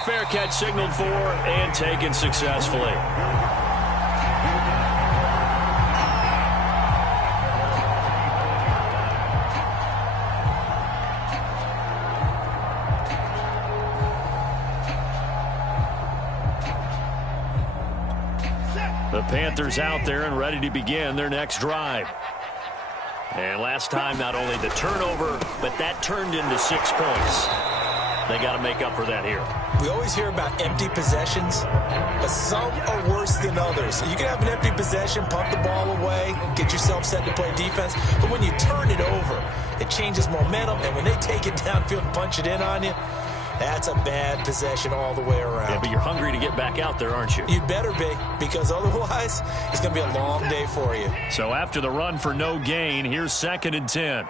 Fair catch signaled for and taken successfully. The Panthers out there and ready to begin their next drive. And last time, not only the turnover, but that turned into 6 points. They got to make up for that here. We always hear about empty possessions, but some are worse than others. So you can have an empty possession, pump the ball away, get yourself set to play defense, but when you turn it over, it changes momentum, and when they take it downfield and punch it in on you, that's a bad possession all the way around. Yeah, but you're hungry to get back out there, aren't you? You'd better be, because otherwise, it's going to be a long day for you. So after the run for no gain, here's 2nd and 10.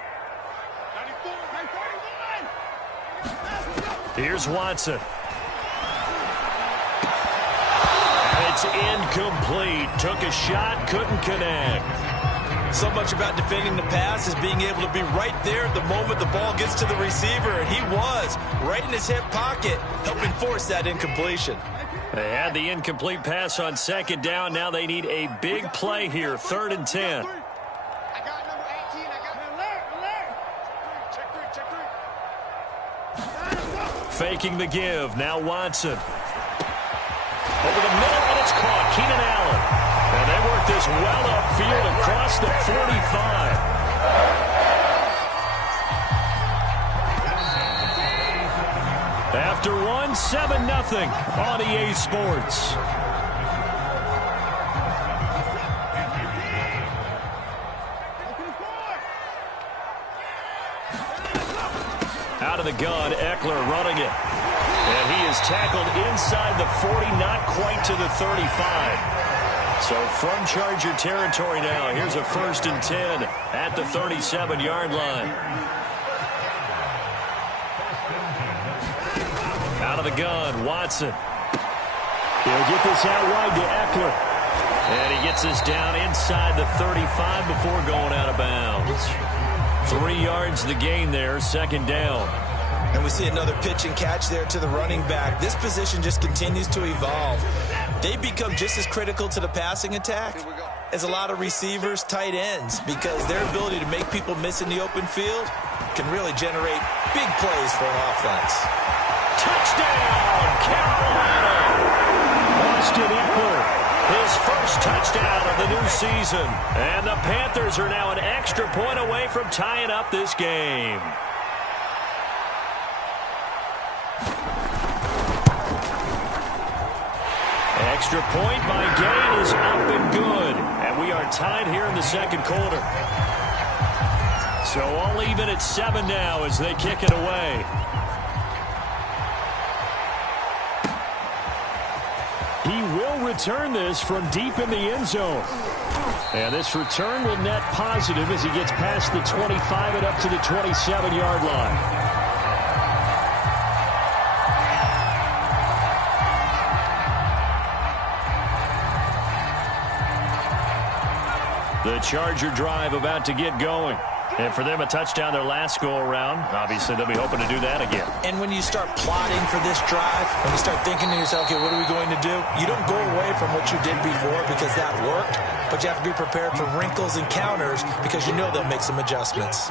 Here's Watson. And it's incomplete. Took a shot, couldn't connect. So much about defending the pass is being able to be right there at the moment the ball gets to the receiver, and he was right in his hip pocket, helping force that incompletion. They had the incomplete pass on 2nd down. Now they need a big play here, 3rd and 10. Faking the give. Now Watson. Over the middle, and it's caught. Keenan Allen. And they work this well upfield across the 45. After one, 7-0 on EA Sports. Out of the gun, Eckler running it. And he is tackled inside the 40, not quite to the 35. So from Charger territory now, here's a 1st and 10 at the 37-yard line. Out of the gun, Watson. He'll get this out wide to Eckler. And he gets this down inside the 35 before going out of bounds. 3 yards the gain there, 2nd down. And we see another pitch and catch there to the running back. This position just continues to evolve. They become just as critical to the passing attack as a lot of receivers, tight ends, because their ability to make people miss in the open field can really generate big plays for an offense. Touchdown, Carolina! Austin Eckler, his first touchdown of the new season. And the Panthers are now an extra point away from tying up this game. Extra point by Gain is up and good. And we are tied here in the 2nd quarter. So all even at 7 now as they kick it away. He will return this from deep in the end zone. And this return will net positive as he gets past the 25 and up to the 27-yard line. The Charger drive about to get going. And for them, a touchdown their last go-around. Obviously, they'll be hoping to do that again. And when you start plotting for this drive, when you start thinking to yourself, okay, what are we going to do? You don't go away from what you did before because that worked, but you have to be prepared for wrinkles and counters because you know they'll make some adjustments.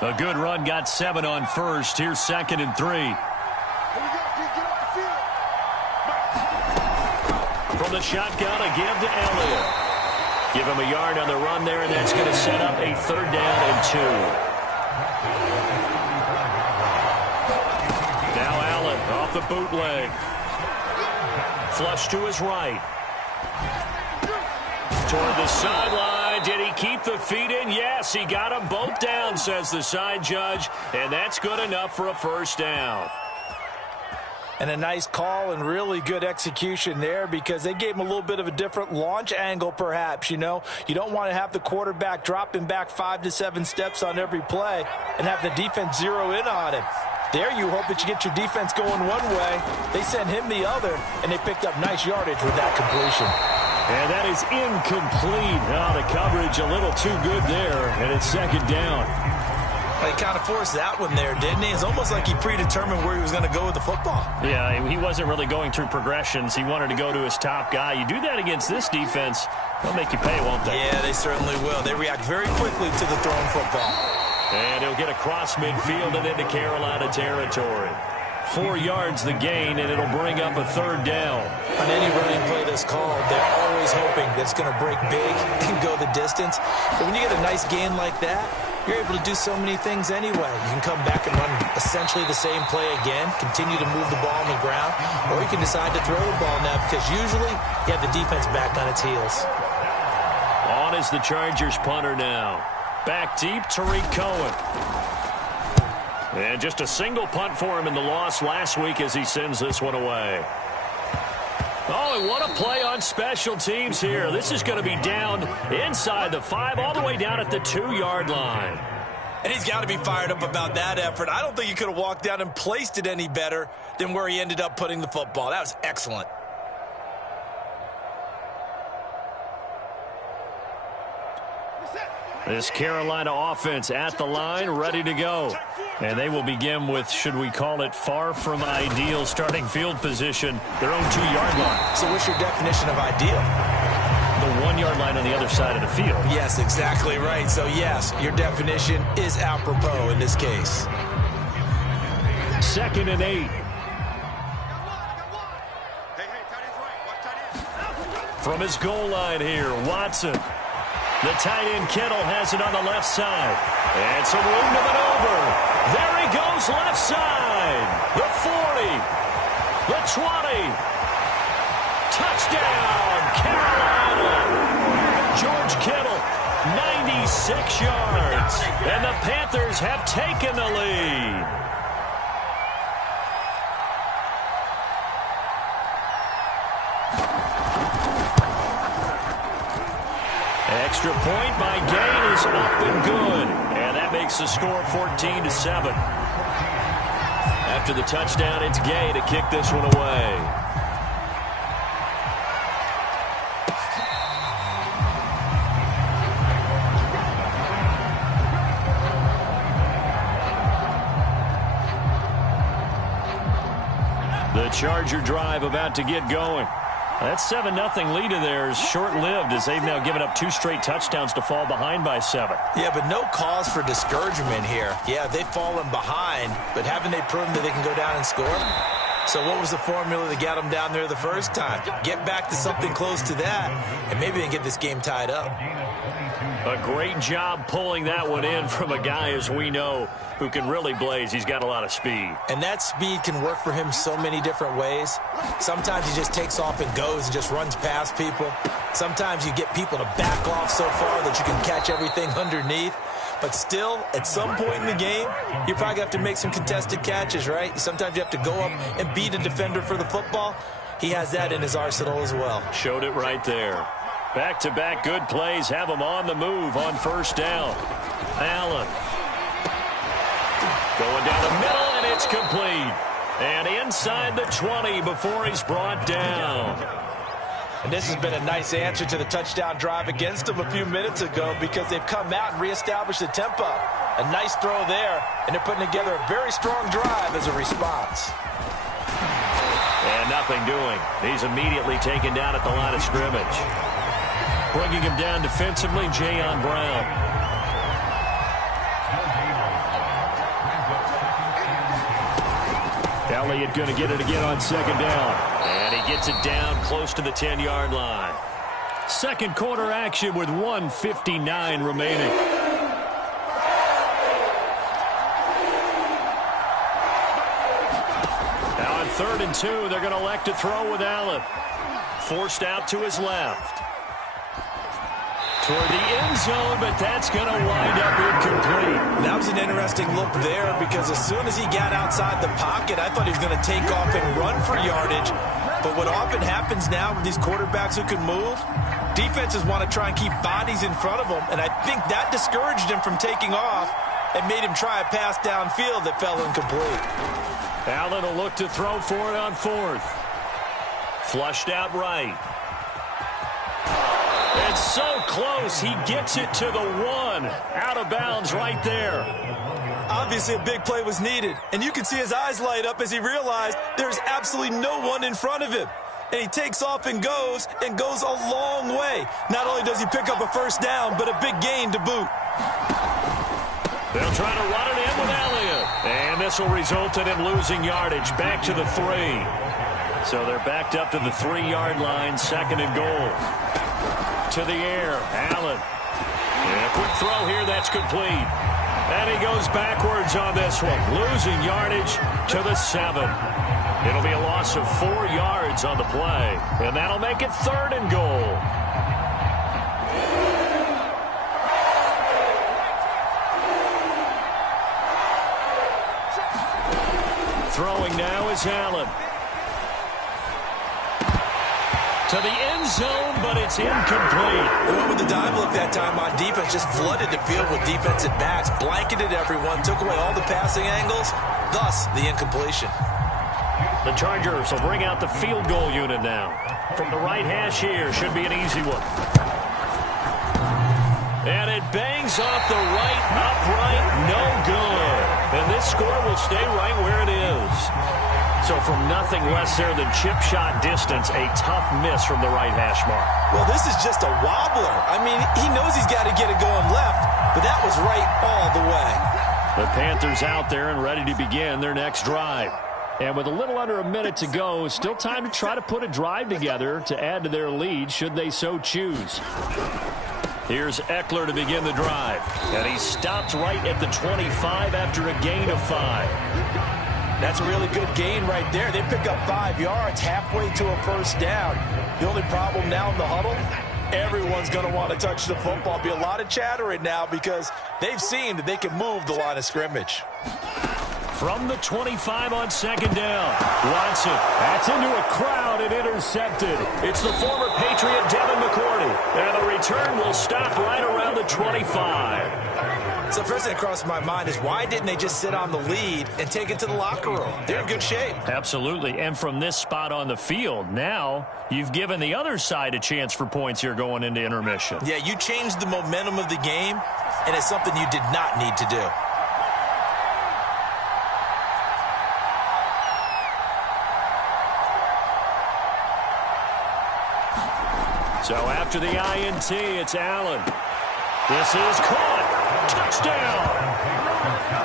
A good run got 7 on 1st. Here's 2nd and 3. From the shotgun, a give to Elliott. Give him a yard on the run there, and that's going to set up a 3rd down and 2. Now Allen off the bootleg. Flush to his right. Toward the sideline. Did he keep the feet in? Yes, he got them both down, says the side judge, and that's good enough for a 1st down. And a nice call and really good execution there because they gave him a little bit of a different launch angle perhaps, you know. You don't want to have the quarterback dropping back 5 to 7 steps on every play and have the defense zero in on him. There you hope that you get your defense going one way. They sent him the other, and they picked up nice yardage with that completion. And that is incomplete. Oh, the coverage a little too good there, and it's second down. He kind of forced that one there, didn't he? It's almost like he predetermined where he was going to go with the football. Yeah, he wasn't really going through progressions. He wanted to go to his top guy. You do that against this defense, they'll make you pay, won't they? Yeah, they certainly will. They react very quickly to the thrown football. And he'll get across midfield and into Carolina territory. 4 yards the gain, and it'll bring up a third down. On any running play that's called, they're always hoping that it's going to break big and go the distance. But when you get a nice gain like that, you're able to do so many things anyway. You can come back and run essentially the same play again, continue to move the ball on the ground, or you can decide to throw the ball now because usually you have the defense back on its heels. On is the Chargers punter now. Back deep, Tariq Cohen. And just a single punt for him in the loss last week as he sends this one away. Oh, and what a play on special teams here. This is going to be down inside the 5, all the way down at the 2-yard line. And he's got to be fired up about that effort. I don't think he could have walked down and placed it any better than where he ended up putting the football. That was excellent. This Carolina offense at the line, ready to go. And they will begin with, should we call it, far from ideal starting field position, their own 2-yard line. So what's your definition of ideal? The 1-yard line on the other side of the field. Yes, exactly right. So, yes, your definition is apropos in this case. 2nd and 8. From his goal line here, Watson. The tight end Kittle has it on the left side. And some room to maneuver. There he goes left side. The 40. The 20. Touchdown, Carolina. George Kittle, 96 yards. And the Panthers have taken the lead. Extra point by Gay is up and good. And that makes the score 14-7. After the touchdown, it's Gay to kick this one away. The Charger drive about to get going. That 7-0 lead of theirs short-lived as they've now given up 2 straight touchdowns to fall behind by 7. Yeah, but no cause for discouragement here. Yeah, they've fallen behind, but haven't they proven that they can go down and score? So what was the formula that got them down there the first time? Get back to something close to that, and maybe they can get this game tied up. A great job pulling that one in from a guy, as we know, who can really blaze. He's got a lot of speed. And that speed can work for him so many different ways. Sometimes he just takes off and goes and just runs past people. Sometimes you get people to back off so far that you can catch everything underneath. But still, at some point in the game, you probably have to make some contested catches, right? Sometimes you have to go up and beat a defender for the football. He has that in his arsenal as well. Showed it right there. Back-to-back good plays have him on the move on first down. Allen. Going down the middle, and it's complete. And inside the 20 before he's brought down. And this has been a nice answer to the touchdown drive against them a few minutes ago because they've come out and reestablished the tempo. A nice throw there, and they're putting together a very strong drive as a response. And nothing doing. He's immediately taken down at the line of scrimmage. Bringing him down defensively, Jayon Brown. Elliott going to get it again on second down. And he gets it down close to the 10-yard line. Second quarter action with 1:59 remaining. Now on 3rd and 2, they're going to elect to throw with Allen. Forced out to his left. Toward the end zone, but that's going to wind up incomplete. That was an interesting look there because as soon as he got outside the pocket, I thought he was going to take off and run for yardage. But what often happens now with these quarterbacks who can move, defenses want to try and keep bodies in front of them, and I think that discouraged him from taking off and made him try a pass downfield that fell incomplete. Allen will look to throw for it on 4th. Flushed out right. It's so close. He gets it to the 1. Out of bounds right there. Obviously, a big play was needed, and you can see his eyes light up as he realized there's absolutely no one in front of him. And he takes off and goes a long way. Not only does he pick up a first down, but a big gain to boot. They'll try to run it in with Elliott. And this will result in him losing yardage back to the 3. So they're backed up to the 3-yard line, 2nd and goal. To the air, Allen. And a quick throw here, that's complete. And he goes backwards on this one, losing yardage to the 7. It'll be a loss of 4 yards on the play, and that'll make it 3rd and goal. Throwing now is Allen. To the end zone, but it's incomplete. They went with the dive look that time on defense, just flooded the field with defensive backs, blanketed everyone, took away all the passing angles, thus the incompletion. The Chargers will bring out the field goal unit now. From the right hash here, should be an easy one. And it bangs off the right upright, no good. And this score will stay right where it is. So from nothing less there than chip shot distance, a tough miss from the right hash mark. Well, this is just a wobbler. I mean, he knows he's got to get it going left, but that was right all the way. The Panthers out there and ready to begin their next drive. And with a little under a minute to go, still time to try to put a drive together to add to their lead should they so choose. Here's Eckler to begin the drive. And he stopped right at the 25 after a gain of 5. That's a really good gain right there. They pick up 5 yards halfway to a first down. The only problem now in the huddle, everyone's going to want to touch the football. Be a lot of chattering now because they've seen that they can move the line of scrimmage. From the 25 on 2nd down. Watson, that's into a crowd and intercepted. It's the former Patriot Devin McCourty. And the return will stop right around the 25. So first thing that crosses my mind is why didn't they just sit on the lead and take it to the locker room? They're in good shape. Absolutely. And from this spot on the field, now you've given the other side a chance for points here going into intermission. Yeah, you changed the momentum of the game, and it's something you did not need to do. So after the INT, it's Allen. This is caught. Touchdown.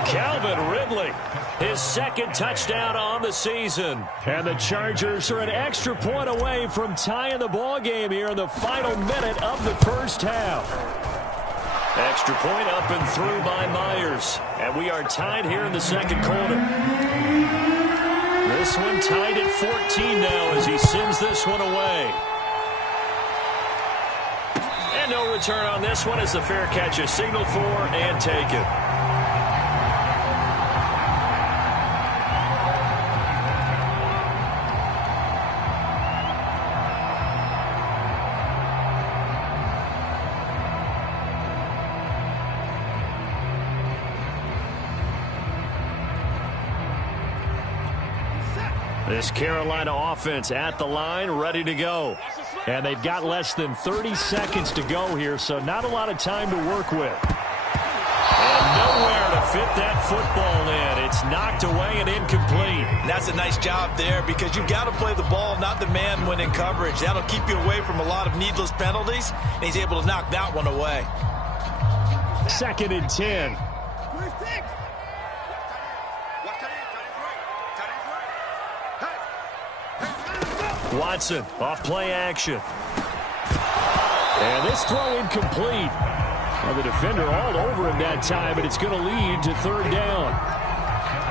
Calvin Ridley, his 2nd touchdown on the season. And the Chargers are an extra point away from tying the ball game here in the final minute of the first half. Extra point up and through by Myers. And we are tied here in the 2nd quarter. This one tied at 14 now as he sends this one away. And no return on this one as the fair catch is signaled for and taken. This Carolina offense at the line, ready to go. And they've got less than 30 seconds to go here, so not a lot of time to work with. And nowhere to fit that football in. It's knocked away and incomplete. And that's a nice job there because you've got to play the ball, not the man when in coverage. That'll keep you away from a lot of needless penalties, and he's able to knock that one away. 2nd and 10. Watson off play action. And this throw incomplete. Well, the defender all over him that time, but it's going to lead to 3rd down.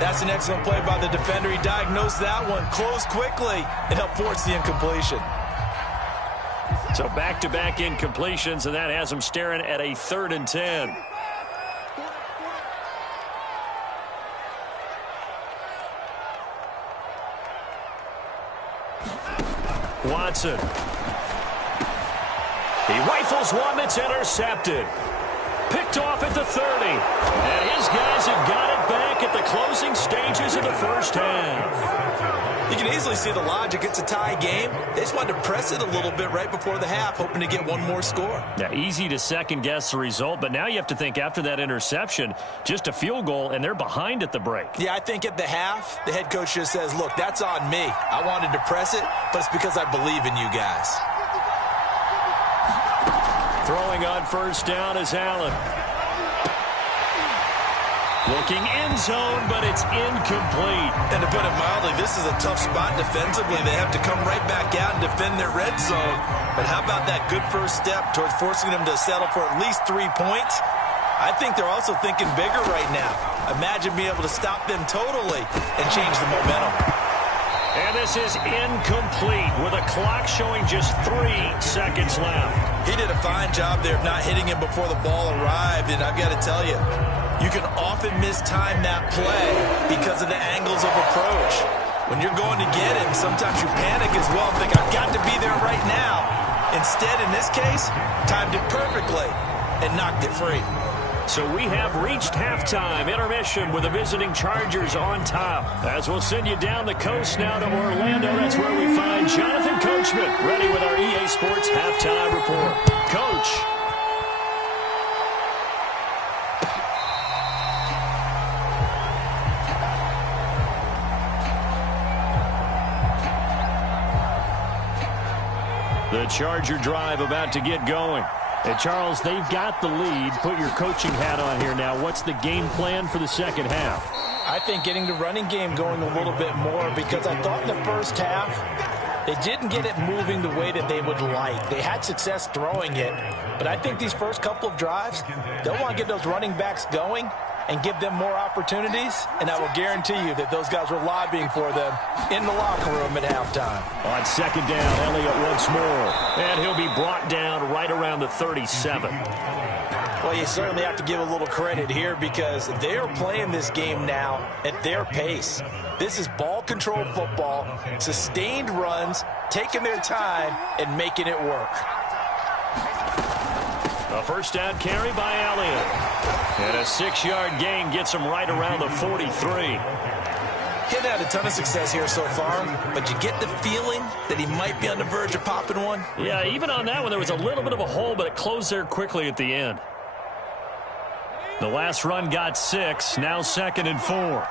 That's an excellent play by the defender. He diagnosed that one, closed quickly, and helped force the incompletion. So back-to-back incompletions, and that has him staring at a 3rd and 10. Watson. He rifles one that's intercepted. Picked off at the 30. And his guys have got it back at the closing stages of the first half. You can easily see the logic. It's a tie game. They just wanted to press it a little bit right before the half, hoping to get one more score. Yeah, easy to second-guess the result, but now you have to think after that interception, just a field goal, and they're behind at the break. Yeah, I think at the half, the head coach just says, look, that's on me. I wanted to press it, but it's because I believe in you guys. Throwing on first down is Allen. Looking end zone, but it's incomplete. And to put it mildly, this is a tough spot defensively. They have to come right back out and defend their red zone. But how about that good first step towards forcing them to settle for at least 3 points? I think they're also thinking bigger right now. Imagine being able to stop them totally and change the momentum. And this is incomplete with a clock showing just 3 seconds left. He did a fine job there of not hitting him before the ball arrived. And I've got to tell you, you can often mistime that play because of the angles of approach. When you're going to get him, sometimes you panic as well and think, I've got to be there right now. Instead, in this case, timed it perfectly and knocked it free. So we have reached halftime intermission with the visiting Chargers on top. As we'll send you down the coast now to Orlando, that's where we find Jonathan Coachman ready with our EA Sports halftime report. Coach. The Charger drive about to get going. Hey, Charles, they've got the lead. Put your coaching hat on here now. What's the game plan for the second half? I think getting the running game going a little bit more, because I thought in the first half they didn't get it moving the way that they would like. They had success throwing it, but I think these first couple of drives, they'll want to get those running backs going and give them more opportunities, and I will guarantee you that those guys were lobbying for them in the locker room at halftime. On second down, Elliott once more, and he'll be brought down right around the 37. Well, you certainly have to give a little credit here because they are playing this game now at their pace. This is ball control football, sustained runs, taking their time and making it work. A first down carry by Elliott. And a 6-yard gain gets him right around the 43. He's had a ton of success here so far, but you get the feeling that he might be on the verge of popping one. Yeah, even on that one, there was a little bit of a hole, but it closed there quickly at the end. The last run got 6, now 2nd and 4.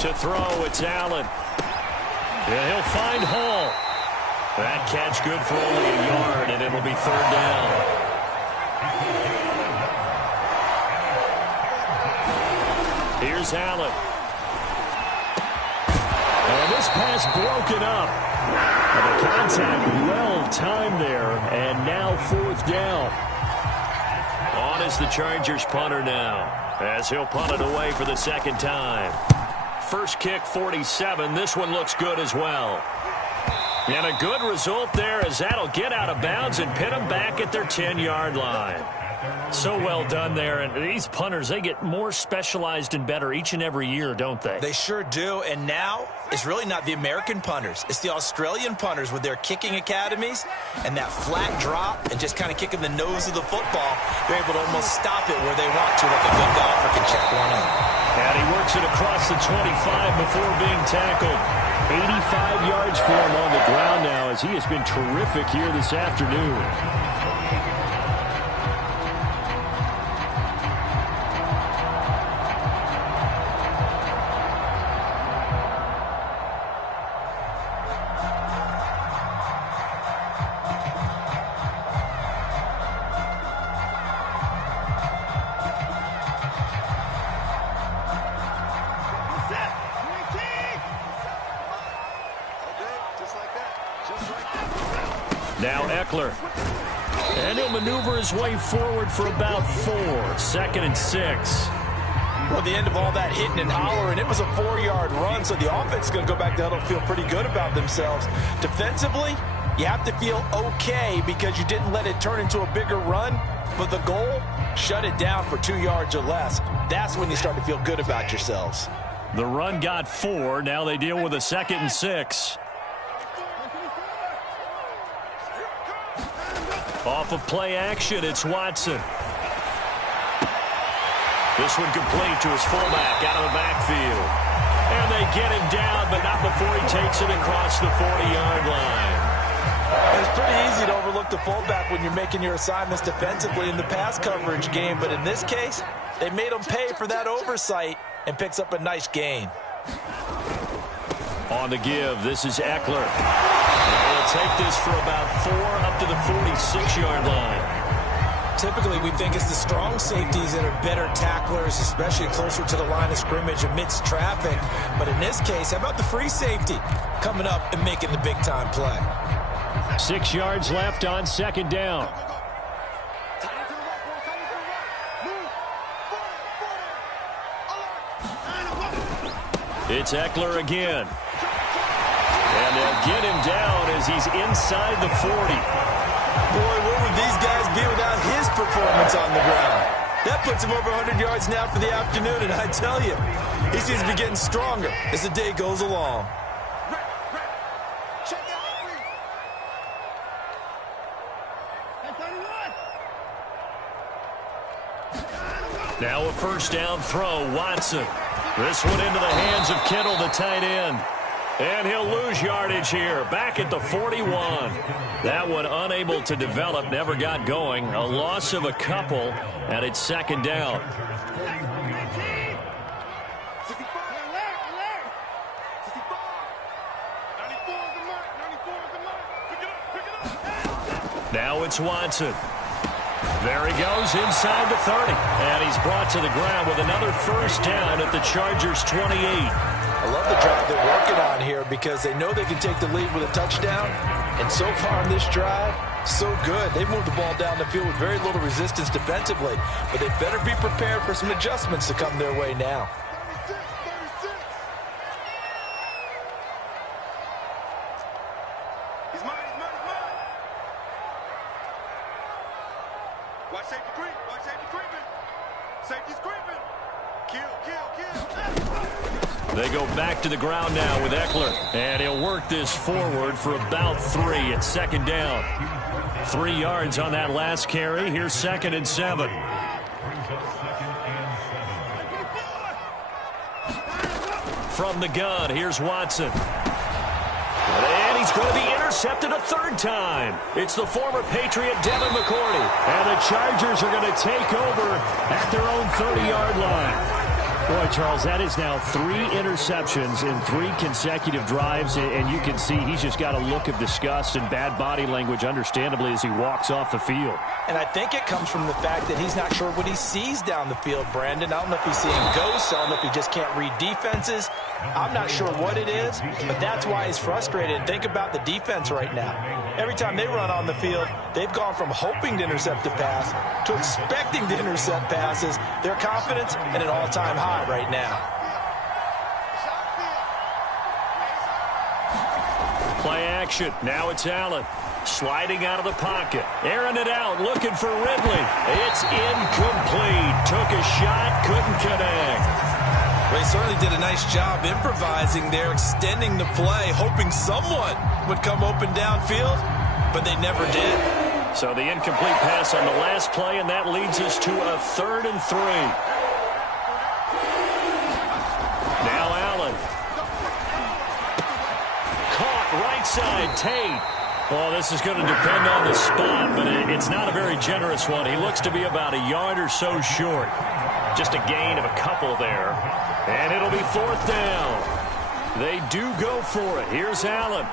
To throw, it's Allen. And he'll find Hall. That catch good for only a yard, and it'll be 3rd down. Here's Allen. And this pass broken up. And the contact well timed there, and now 4th down. On is the Chargers punter now, as he'll punt it away for the 2nd time. First kick, 47. This one looks good as well. And a good result there, as that'll get out of bounds and pin them back at their 10-yard line. So well done there. And these punters, they get more specialized and better each and every year, don't they? They sure do. And now it's really not the American punters. It's the Australian punters with their kicking academies and that flat drop and just kind of kicking the nose of the football. They're able to almost stop it where they want to, like a good golfer can check one in. And he works it across the 25 before being tackled. 85 yards for him on the ground now, as he has been terrific here this afternoon. Now Eckler. And he'll maneuver his way forward for about 4. 2nd and 6. Well, the end of all that hitting and hollering, it was a 4-yard run, so the offense is going to go back to huddle and feel pretty good about themselves. Defensively, you have to feel okay because you didn't let it turn into a bigger run, but the goal, shut it down for 2 yards or less. That's when you start to feel good about yourselves. The run got 4. Now they deal with a 2nd and 6. Off of play action, it's Watson. This one complete to his fullback out of the backfield. And they get him down, but not before he takes it across the 40-yard line. It's pretty easy to overlook the fullback when you're making your assignments defensively in the pass coverage game, but in this case, they made him pay for that oversight and picks up a nice gain. On the give, this is Eckler. And he'll take this for about 4 up to the 46-yard line. Typically, we think it's the strong safeties that are better tacklers, especially closer to the line of scrimmage amidst traffic. But in this case, how about the free safety coming up and making the big-time play? 6 yards left on second down. It's Eckler again. And they'll get him down as he's inside the 40. Boy, where would these guys be without his performance on the ground? That puts him over 100 yards now for the afternoon, and I tell you, he seems to be getting stronger as the day goes along. Now a first down throw, Watson. This one into the hands of Kittle, the tight end. And he'll lose yardage here, back at the 41. That one unable to develop, never got going. A loss of a couple, and it's second down. Now it's Watson. There he goes inside the 30. And he's brought to the ground with another first down at the Chargers' 28. I love the drive they're working on here because they know they can take the lead with a touchdown. And so far in this drive, so good. They've moved the ball down the field with very little resistance defensively. But they better be prepared for some adjustments to come their way now. They go back to the ground now with Eckler. And he'll work this forward for about 3 at second down. 3 yards on that last carry. Here's 2nd and 7. From the gun, here's Watson. And he's going to be intercepted a 3rd time. It's the former Patriot Devin McCourty. And the Chargers are going to take over at their own 30-yard line. Boy, Charles, that is now 3 interceptions in 3 consecutive drives, and you can see he's just got a look of disgust and bad body language, understandably, as he walks off the field. And I think it comes from the fact that he's not sure what he sees down the field, Brandon. I don't know if he's seeing ghosts. I don't know if he just can't read defenses. I'm not sure what it is, but that's why he's frustrated. Think about the defense right now. Every time they run on the field, they've gone from hoping to intercept a pass to expecting to intercept passes. Their confidence at an all-time high right now. Play action. Now it's Allen. Sliding out of the pocket. Airing it out. Looking for Ridley. It's incomplete. Took a shot. Couldn't connect. Well, he certainly did a nice job improvising there, extending the play, hoping someone would come open downfield, but they never did. So the incomplete pass on the last play, and that leads us to a 3rd and 3. Now Allen. Caught right side, Tate. Well, this is going to depend on the spot, but it's not a very generous one. He looks to be about a yard or so short. Just a gain of a couple there. And it'll be 4th down. They do go for it. Here's Allen.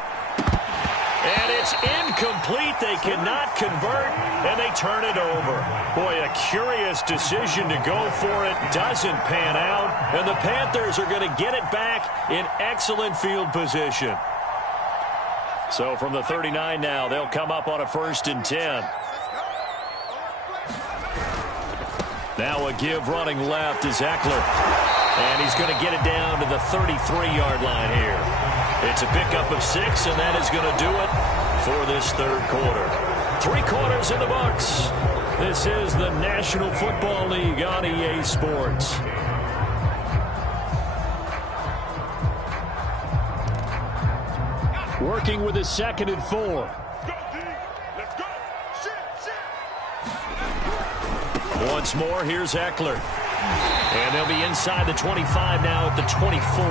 And it's incomplete. They cannot convert, and they turn it over. Boy, a curious decision to go for it. Doesn't pan out, and the Panthers are going to get it back in excellent field position. So from the 39 now, they'll come up on a 1st and 10. Now a give running left is Eckler. And he's going to get it down to the 33-yard line here. It's a pickup of 6, and that is going to do it for this 3rd quarter. 3 quarters in the books. This is the National Football League on EA Sports. Working with a 2nd and 4. Once more, here's Eckler. And they'll be inside the 25 now at the 24.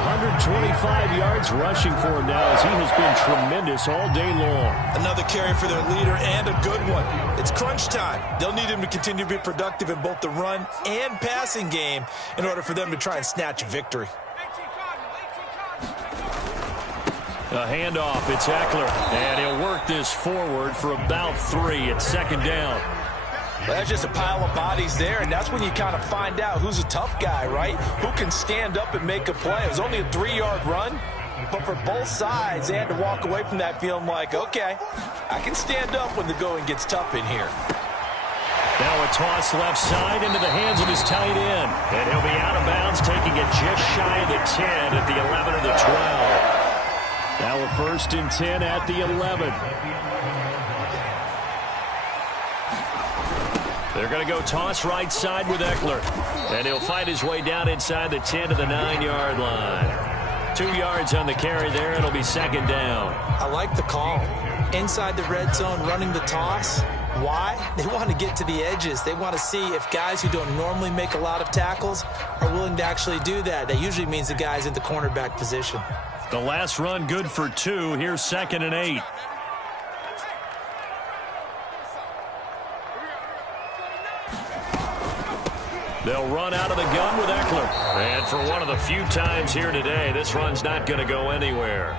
125 yards rushing for him now as he has been tremendous all day long. Another carry for their leader and a good one. It's crunch time. They'll need him to continue to be productive in both the run and passing game in order for them to try and snatch a victory. A handoff. It's Ekeler. And he'll work this forward for about 3 at second down. Well, that's just a pile of bodies there, and that's when you kind of find out who's a tough guy, right? Who can stand up and make a play. It was only a 3-yard run, but for both sides, they had to walk away from that feeling like, okay, I can stand up when the going gets tough in here. Now a toss left side into the hands of his tight end. And he'll be out of bounds, taking it just shy of the 10 at the 11 of the 12. Now a 1st and 10 at the 11. They're going to go toss right side with Ekeler. And he'll fight his way down inside the 10 to the 9-yard line. 2 yards on the carry there. It'll be second down. I like the call. Inside the red zone, running the toss. Why? They want to get to the edges. They want to see if guys who don't normally make a lot of tackles are willing to actually do that. That usually means the guy's in the cornerback position. The last run good for 2. Here's 2nd and 8. They'll run out of the gun with Ekeler. And for one of the few times here today, this run's not going to go anywhere.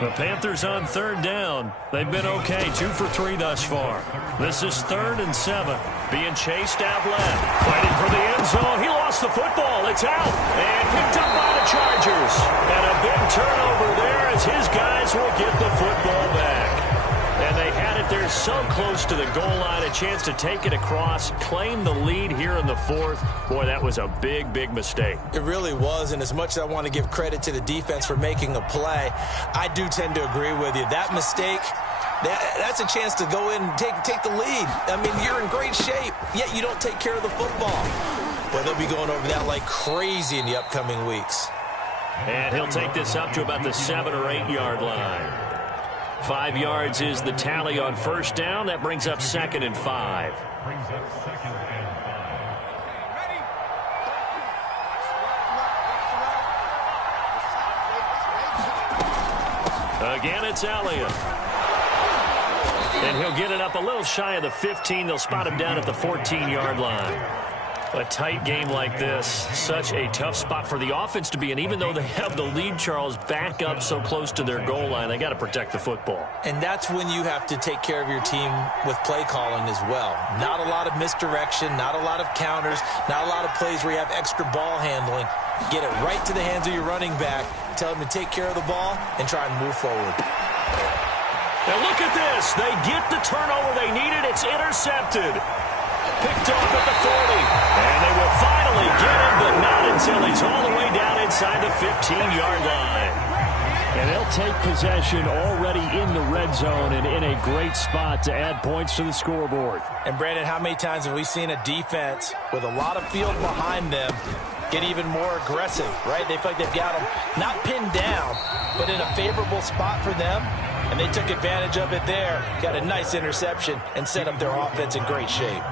The Panthers on 3rd down. They've been okay, 2 for 3 thus far. This is 3rd and 7. Being chased out left. Fighting for the end zone. He lost the football. It's out. And picked up by the Chargers. And a big turnover there as his guys will get the football back. And they had it there so close to the goal line, a chance to take it across, claim the lead here in the 4th. Boy, that was a big, big mistake. It really was, and as much as I want to give credit to the defense for making a play, I do tend to agree with you. That mistake, that's a chance to go in and take the lead. I mean, you're in great shape, yet you don't take care of the football. But they'll be going over that like crazy in the upcoming weeks. And he'll take this up to about the 7 or 8 yard line. 5 yards is the tally on 1st down. That brings up 2nd and 5. Again, it's Elliott. And he'll get it up a little shy of the 15. They'll spot him down at the 14-yard line. A tight game like this, such a tough spot for the offense to be in. Even though they have the lead, Charles, back up so close to their goal line, they got to protect the football. And that's when you have to take care of your team with play calling as well. Not a lot of misdirection, not a lot of counters, not a lot of plays where you have extra ball handling. Get it right to the hands of your running back, tell him to take care of the ball, and try and move forward. Now look at this. They get the turnover they needed. It's intercepted. Picked off at the 40. And they will finally get him, but not until he's all the way down inside the 15-yard line. And they'll take possession already in the red zone and in a great spot to add points to the scoreboard. And, Brandon, how many times have we seen a defense with a lot of field behind them get even more aggressive, right? They feel like they've got them not pinned down, but in a favorable spot for them. And they took advantage of it there, got a nice interception, and set up their offense in great shape.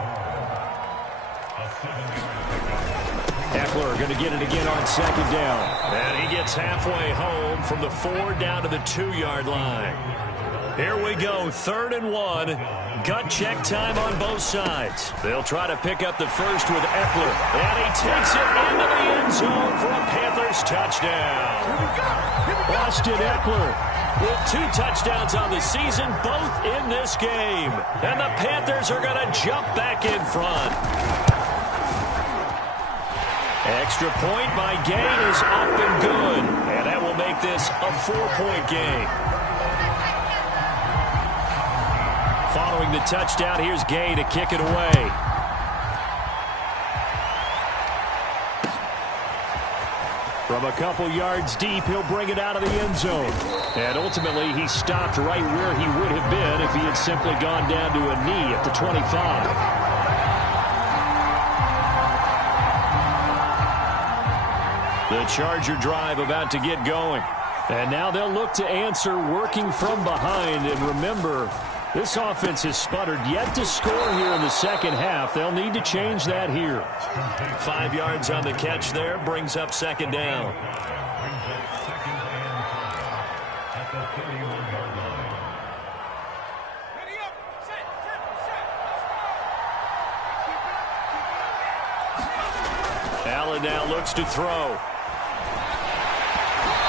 Ekeler going to get it again on 2nd down. And he gets halfway home from the 4 down to the 2-yard line. Here we go, 3rd and 1. Gut check time on both sides. They'll try to pick up the first with Ekeler. And he takes it into the end zone for a Panthers touchdown. Austin Ekeler with 2 touchdowns on the season, both in this game. And the Panthers are going to jump back in front. Extra point by Gay is up and good. And that will make this a 4-point game. Following the touchdown, here's Gay to kick it away. From a couple yards deep, he'll bring it out of the end zone. And ultimately, he stopped right where he would have been if he had simply gone down to a knee at the 25. The Charger drive about to get going. And now they'll look to answer working from behind. And remember, This offense has sputtered yet to score here in the second half. They'll need to change that here. 5 yards on the catch there, brings up second down. Allen now looks to throw.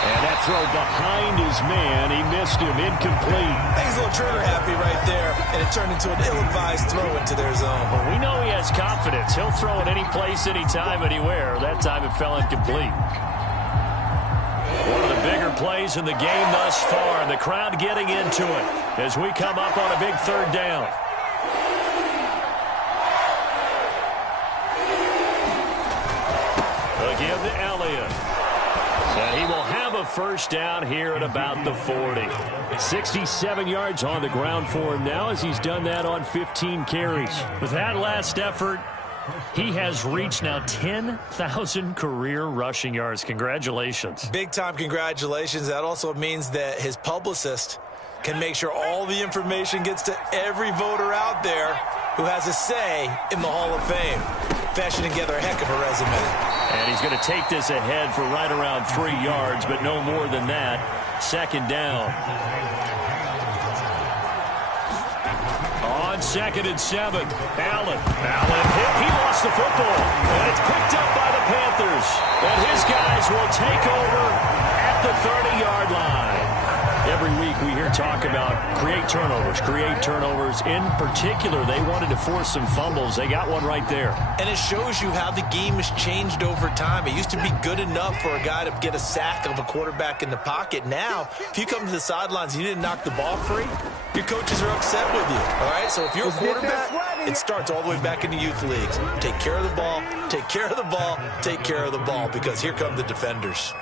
And that throw behind his man. He missed him. Incomplete. He's a little trigger happy right there, and it turned into an ill-advised throw into their zone. Well, we know he has confidence. He'll throw it any place, anytime, anywhere. That time it fell incomplete. One of the bigger plays in the game thus far, and the crowd getting into it as we come up on a big third down. Again to Elliott. And he will have a first down here at about the 40. 67 yards on the ground for him now as he's done that on 15 carries. With that last effort, he has reached now 10,000 career rushing yards. Congratulations. Big-time congratulations. That also means that his publicist can make sure all the information gets to every voter out there who has a say in the Hall of Fame. Fashioning together a heck of a resume. And he's going to take this ahead for right around 3 yards, but no more than that. Second down. On 2nd and 7, Allen hit. He lost the football, and it's picked up by the Panthers. And his guys will take over at the 30-yard line. Every week we hear talk about create turnovers. In particular, they wanted to force some fumbles. They got one right there. And it shows you how the game has changed over time. It used to be good enough for a guy to get a sack of a quarterback in the pocket. Now, if you come to the sidelines and you didn't knock the ball free, your coaches are upset with you. All right? So if you're a quarterback, it starts all the way back in the youth leagues. Take care of the ball, take care of the ball, take care of the ball, because here come the defenders.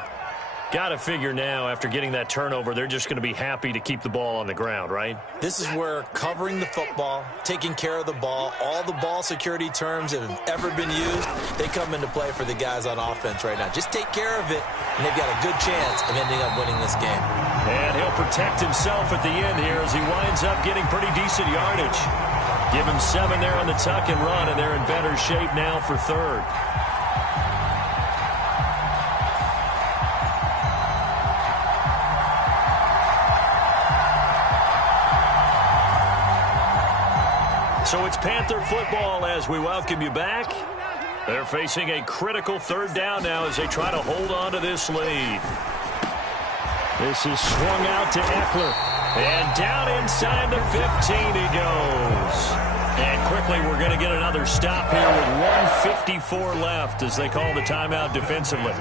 Got to figure now, after getting that turnover, they're just going to be happy to keep the ball on the ground, right? This is where covering the football, taking care of the ball, all the ball security terms that have ever been used, they come into play for the guys on offense right now. Just take care of it, and they've got a good chance of ending up winning this game. And he'll protect himself at the end here as he winds up getting pretty decent yardage. Give him 7 there on the tuck and run, and they're in better shape now for third. So it's Panther football as we welcome you back. They're facing a critical third down now as they try to hold on to this lead. This is swung out to Eckler. And down inside the 15 he goes. And quickly we're going to get another stop here with 1:54 left as they call the timeout defensively.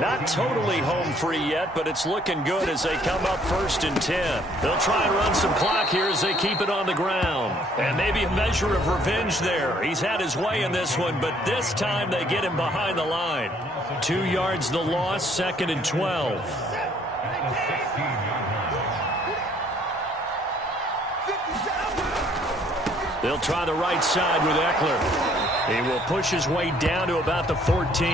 Not totally home free yet, but it's looking good as they come up 1st and 10. They'll try and run some clock here as they keep it on the ground. And maybe a measure of revenge there. He's had his way in this one, but this time they get him behind the line. 2 yards the loss, 2nd and 12. They'll try the right side with Eckler. He will push his way down to about the 14.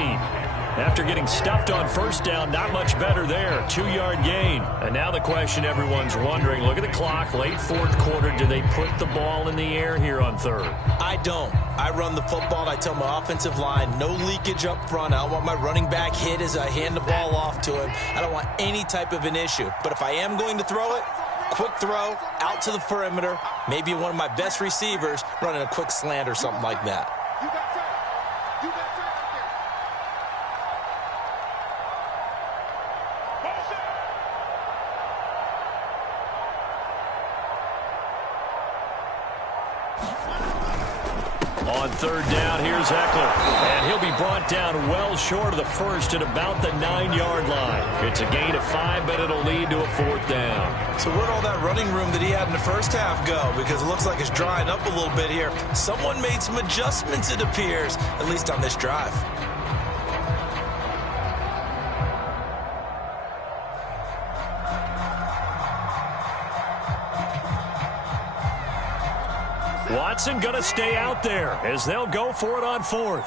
After getting stuffed on 1st down, not much better there. 2-yard gain. And now the question everyone's wondering, look at the clock, late 4th quarter. Do they put the ball in the air here on 3rd? I don't. I run the football, and I tell my offensive line, no leakage up front. I don't want my running back hit as I hand the ball off to him. I don't want any type of an issue. But if I am going to throw it, quick throw, out to the perimeter, maybe one of my best receivers running a quick slant or something like that. On 3rd down, here's Eckler. And he'll be brought down well short of the 1st at about the 9-yard line. It's a gain of 5, but it'll lead to a 4th down. So where'd all that running room that he had in the first half go? Because it looks like it's drying up a little bit here. Someone made some adjustments, it appears, at least on this drive. Watson going to stay out there as they'll go for it on 4th.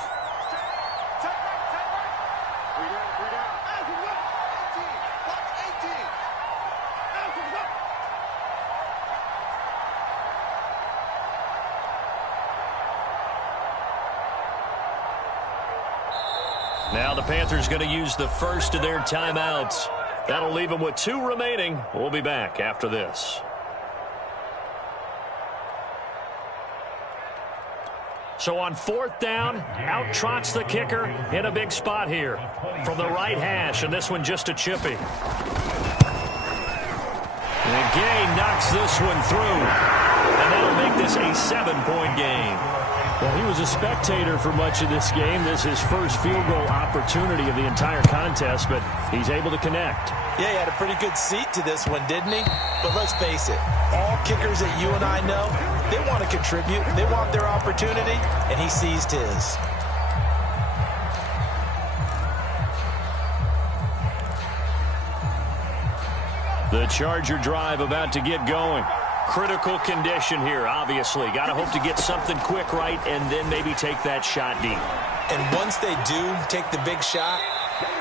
Now the Panthers going to use the first of their timeouts. That'll leave them with 2 remaining. We'll be back after this. So on 4th down, out trots the kicker in a big spot here from the right hash, and this one just a chippy. And Gay knocks this one through, and that'll make this a 7-point game. Well, he was a spectator for much of this game. This is his first field goal opportunity of the entire contest, but he's able to connect. Yeah, he had a pretty good seat to this one, didn't he? But let's face it, all kickers that you and I know, they want to contribute. They want their opportunity, and he seized his. The Charger drive about to get going. Critical condition here, obviously. Got to hope to get something quick right and then maybe take that shot deep. And once they do take the big shot,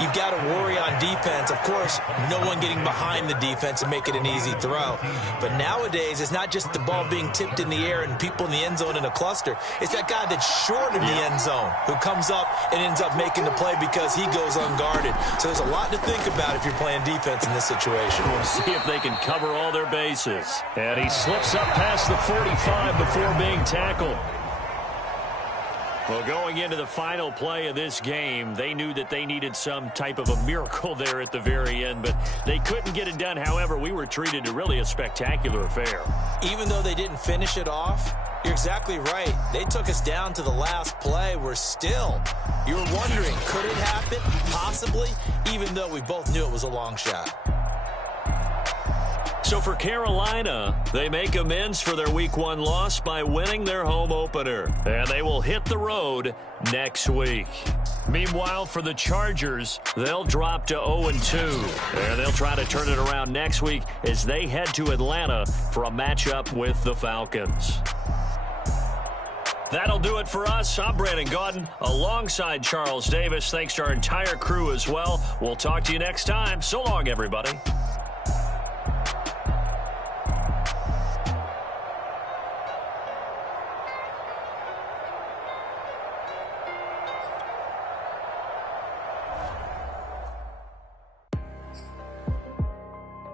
you've got to worry on defense. Of course, no one getting behind the defense and make it an easy throw. But nowadays, it's not just the ball being tipped in the air and people in the end zone in a cluster. It's that guy that's short of the end zone who comes up and ends up making the play because he goes unguarded. So there's a lot to think about if you're playing defense in this situation. We'll see if they can cover all their bases. And he slips up past the 45 before being tackled. Well, going into the final play of this game, they knew that they needed some type of a miracle there at the very end, but they couldn't get it done. However, we were treated to really a spectacular affair. Even though they didn't finish it off, you're exactly right. They took us down to the last play. We're still, you were wondering, could it happen? Possibly, even though we both knew it was a long shot. So for Carolina, they make amends for their Week 1 loss by winning their home opener. And they will hit the road next week. Meanwhile, for the Chargers, they'll drop to 0-2. And they'll try to turn it around next week as they head to Atlanta for a matchup with the Falcons. That'll do it for us. I'm Brandon Gaudin alongside Charles Davis. Thanks to our entire crew as well. We'll talk to you next time. So long, everybody.